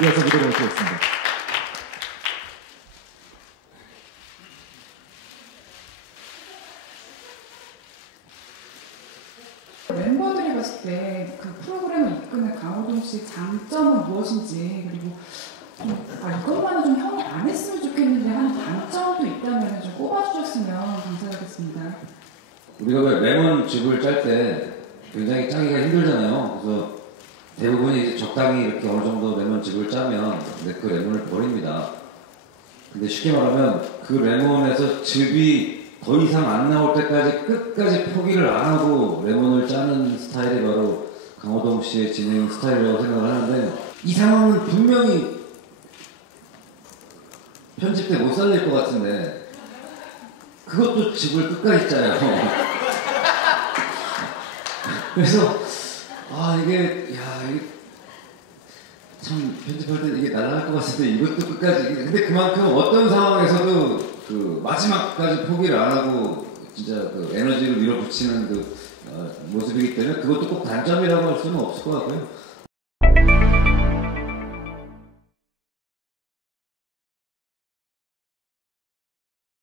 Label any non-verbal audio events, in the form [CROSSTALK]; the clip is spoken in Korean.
이어서 무대로 모시겠습니다. 멤버들이 봤을 때 그 프로그램을 이끄는 강호동 씨의 장점은 무엇인지 그리고 좀, 아 이것만은 좀 형이 안 했으면 좋겠는데 하는 단점도 있다면 좀 꼽아주셨으면 감사하겠습니다. 우리가 왜 레몬 즙을 짤 때 굉장히 짜기가 힘들잖아요. 그래서 대부분이 이제 적당히 이렇게 어느 정도 레몬 즙을 짜면 근데 그 레몬을 버립니다. 근데 쉽게 말하면 그 레몬에서 즙이 더 이상 안 나올 때까지 끝까지 포기를 안 하고 레몬을 짜는 스타일이 바로 강호동 씨의 진행 스타일이라고 생각을 하는데 이 상황은 분명히 편집 때 못 살릴 것 같은데 그것도 즙을 끝까지 짜요. [LAUGHS] 그래서 아 이게 야 이게 참 편집할 때 이게 날아갈 것 같은데 이것도 끝까지 근데 그만큼 어떤 상황에서도 그 마지막까지 포기를 안 하고 진짜 그 에너지를 밀어붙이는 그 어, 모습이기 때문에 그것도 꼭 단점이라고 할 수는 없을 것 같고요.